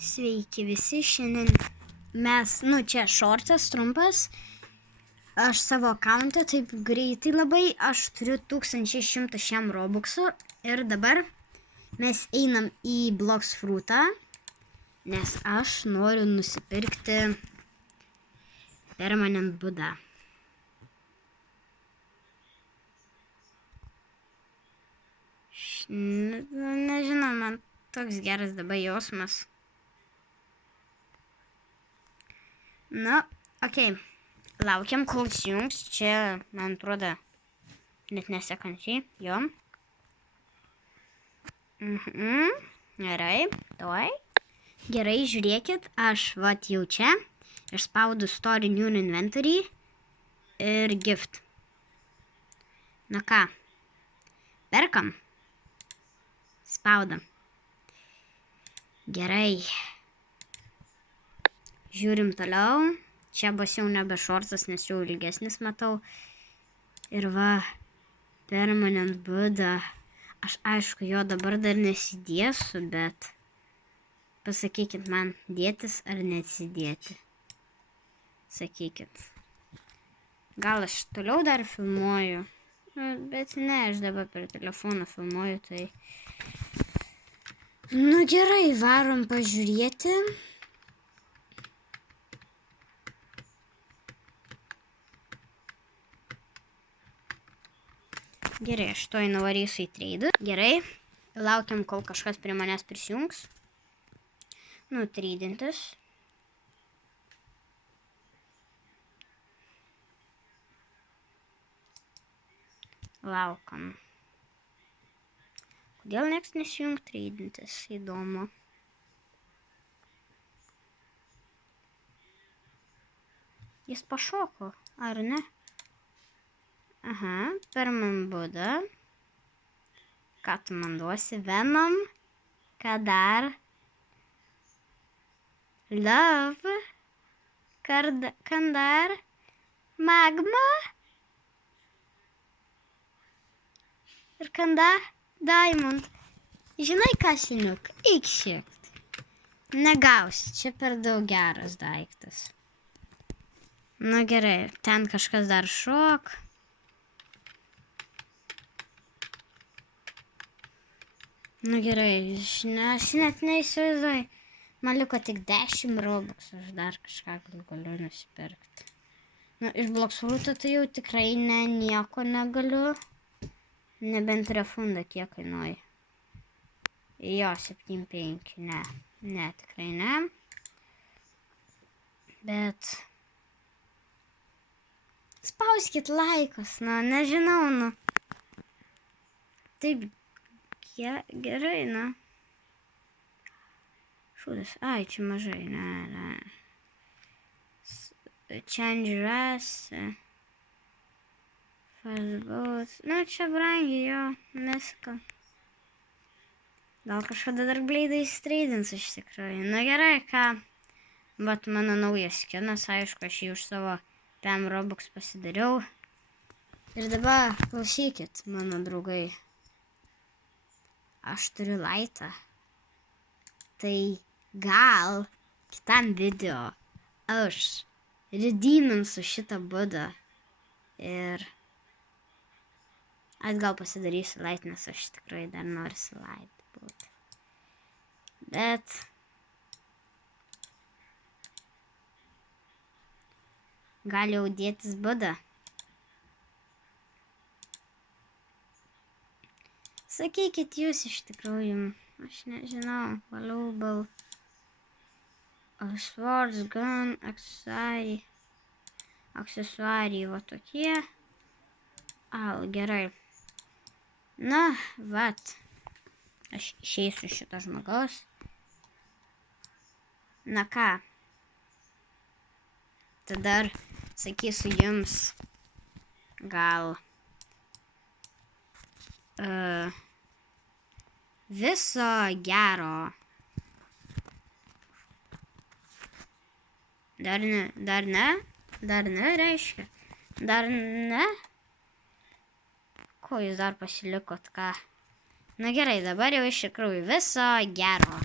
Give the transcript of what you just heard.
Sveiki visi, šiandien mes, čia šortas trumpas, aš savo akauntą taip greitai labai, aš turiu 1100 šiam robuxų ir dabar mes einam į Bloxfruitą, nes aš noriu nusipirkti Permanent Buddha. Nežinau, man toks geras dabar jausmas. Okei. Laukiam, kol įsijungs. Čia, man atrodo, net nesekančiai. Jo. Gerai. Tuoj. Gerai, žiūrėkit. Aš jau čia. Išspaudu Store New Inventory ir Gift. Na ką? Perkam. Spaudam. Gerai. Žiūrim toliau. Čia bus jau nebe šortas, nes jau ilgesnis matau. Ir va, Permanent Buddha. Aš aišku, jo dabar dar nesidėsiu, bet pasakykit man, dėtis ar neatsidėti. Sakykit. Gal aš toliau dar filmuoju? Bet ne, aš dabar per telefoną filmuoju, tai... Gerai, varom pažiūrėti. Gerai, aš to nuvarysiu į treidą. Gerai, laukiam, kol kažkas prie manęs prisijungs. Treidintis. Laukam. Kodėl nieks nesijungs treidintis? Įdomu. Jis pašoko, ar ne? Aha, Permanent Buddha. Ką tu man duosi? Venom. Ką dar? Love. Kandar. Magma. Ir Kandar. Diamond. Žinai ką, šiniuk? Eik šiek. Negausi, čia per daug geras daiktas. Gerai, ten kažkas dar šok. Gerai, aš net neįsivaizduoju. Man liko tik 10 robuxų, aš dar kažką galiu nusipirkti. Iš Bloxfruito tai jau tikrai nieko negaliu. Nebent refunda kiek kainuoja. Jo, 7,5, ne, tikrai ne. Bet... Spauskit laikus, nežinau, Taip, gerai, Šūdas, čia mažai, ne. Change race. Fastboat. Čia brangiai, jo, nesaka. Gal kažkada dar Blade'ą įstreidins iš tikrųjų. Gerai, ką. Bet mano naujas skinas, aišku, aš jį už savo 5 robux pasidariau. Ir dabar klausykit, mano draugai. Aš turiu laitą. Tai gal kitam video aš redeeminsiu šitą Buddha. Ir aš gal pasidarysiu light, nes aš tikrai dar noriu light būti. Bet gal jau dėtis Buddha. Sakykit jūs iš tikrųjų, aš nežinau, valuable, swords, gun, aksesuarijai, va tokie. Gerai. Vat. Aš išeisiu šito žmogaus. Ką. Tada dar sakysiu jums gal viso gero. Dar ne, reiškia. Dar ne. Ko jūs dar pasilikot, ką? Gerai, dabar jau iš tikrųjų viso gero.